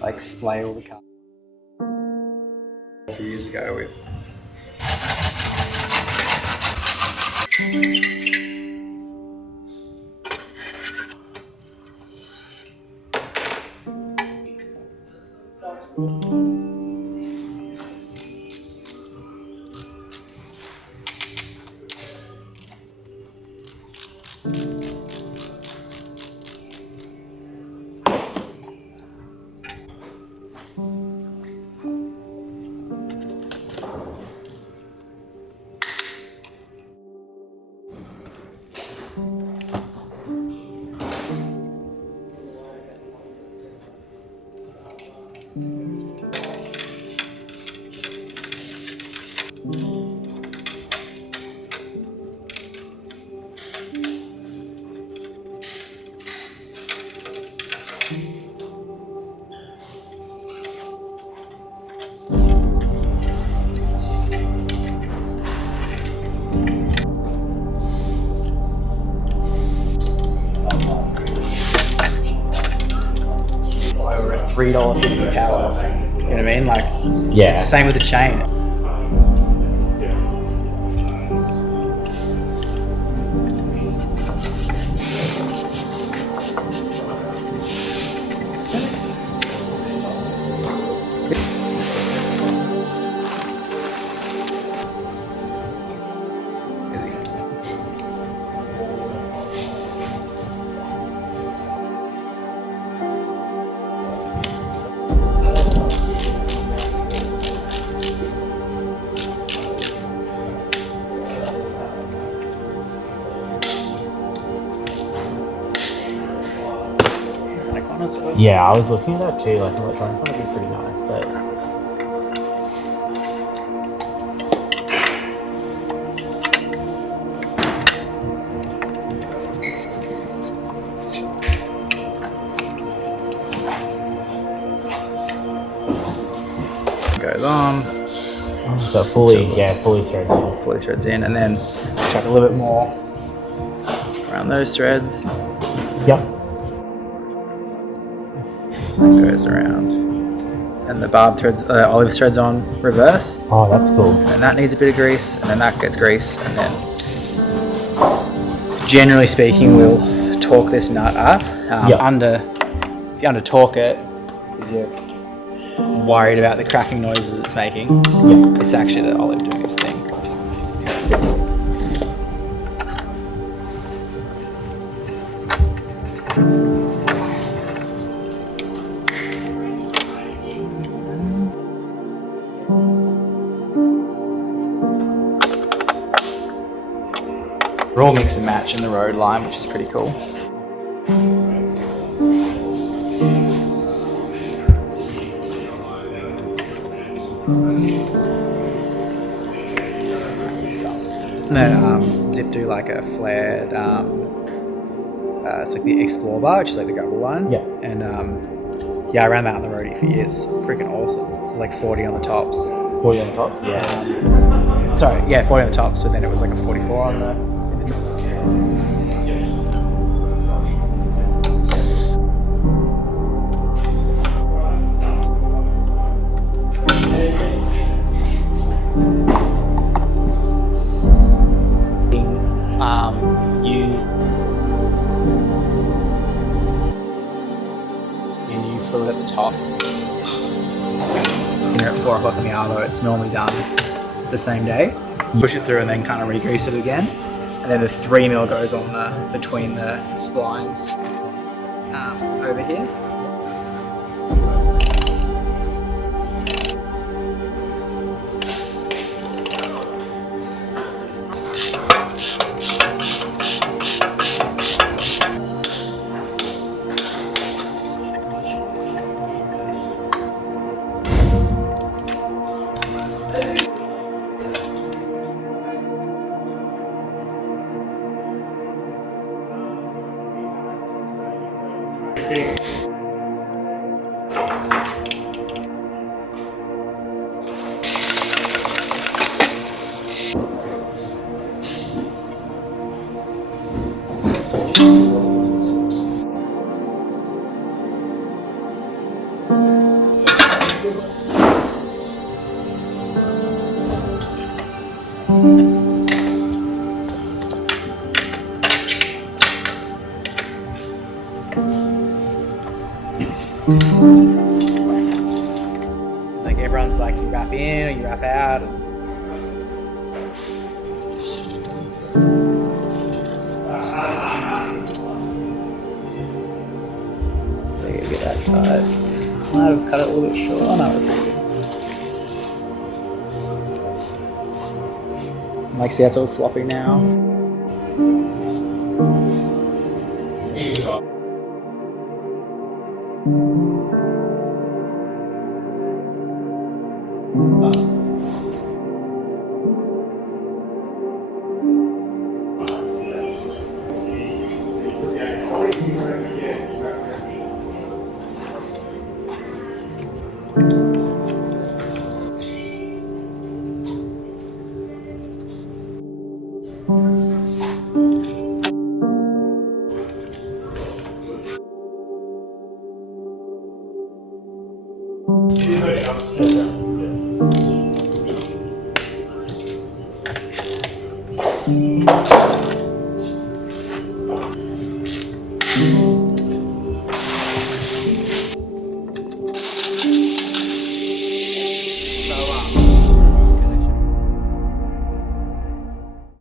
like splay all the colours. A few years ago with over a $3.50 power. You know what I mean? Like, Yeah. it's the same with the chain. Yeah, I was looking at that too. Like, electronic one would be pretty nice. Like, Goes on. so fully threads in. Fully threads in, and then chuck a little bit more around those threads. Yep. That goes around, and the barb threads, olive threads on reverse. Oh, that's cool. And that needs a bit of grease, and then that gets grease, and then generally speaking, we'll torque this nut up. If you under torque it, because you're worried about the cracking noises it's making, it's actually the olive doing its thing. We're all mix and match in the road line, which is pretty cool. And then Zipp do like a flared, it's like the Explore bar, which is like the gravel line. Yeah. And I ran that on the roadie for years. Freaking awesome. It's like 40 on the tops. 40 on the tops, yeah. Sorry, yeah, 40 on the tops, but then it was like a 44 on the. New fluid at the top. At 4 o'clock in the hour, though, it's normally done the same day. Push it through and then kind of re-grease it again. And then the 3mm goes on between the splines over here. Like everyone's like, you wrap in or you wrap out. So you get that tight. I might have cut it a little bit short. Oh no, we're pretty good. Like, see, that's all floppy now.